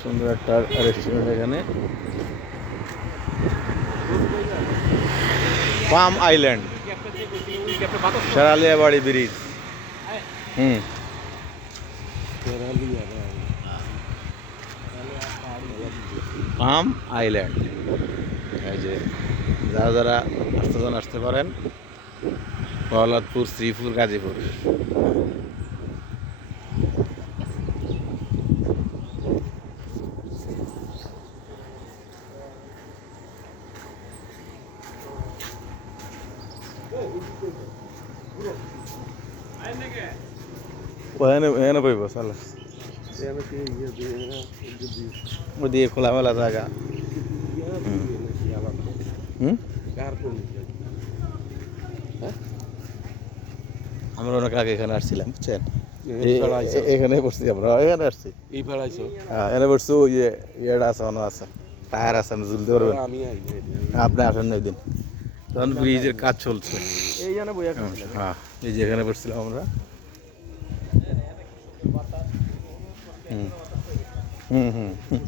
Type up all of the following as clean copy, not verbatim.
সুন্দর একটা রেস্টুরেন্ট এখানে, পাম আইল্যান্ড, শেরালিয়াবাড়ি ব্রিজ। হুম, পাম আইল্যান্ড। এই যে যারা যারা আসতে চান আসতে পারেন, প্রহ্লাদপুর, শ্রীপুর, গাজীপুর। এখানে এখানে পাইব চলো, ওদিকে খোলামেলা জায়গা। হুম, আমরা অনেক আগে এখানে আসছিলাম, বুঝছেন? এখানে বসছি, আমরা এখানে আসছি, হ্যাঁ এখানে বসছি। ওই যে ইয়েটা আছে, অন্য আছে, টায়ার আছে, আপনি ঝুলতে পারবেন। আপনি আসেন না একদিন, তখন ব্রিজের কাজ চলছে। হ্যাঁ, এই যে এখানে বসছিলাম আমরা। হুম হুম হুম হুম।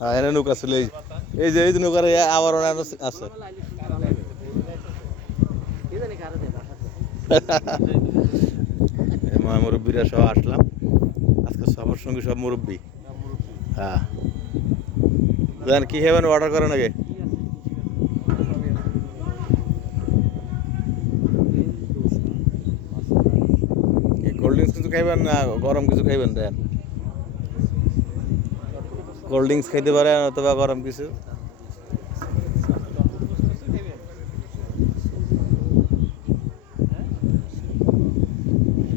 হ্যাঁ, এনে নৌকা ছিল, এই যে এই যে নৌকার আবার আছে। মুরব্বীরা সব আসলাম আজকে, সবার সঙ্গে সব মুরব্বী। হ্যাঁ, জান কি খাবেন, অর্ডার করেন আগে। কোল্ড ড্রিঙ্কস কিছু খাইবেন না গরম কিছু খাইবেন? দেন, কোল্ড ড্রিঙ্কস খাইতে পারেন অথবা গরম কিছু।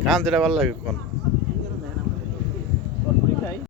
খান যেটা ভালো লাগে কোন।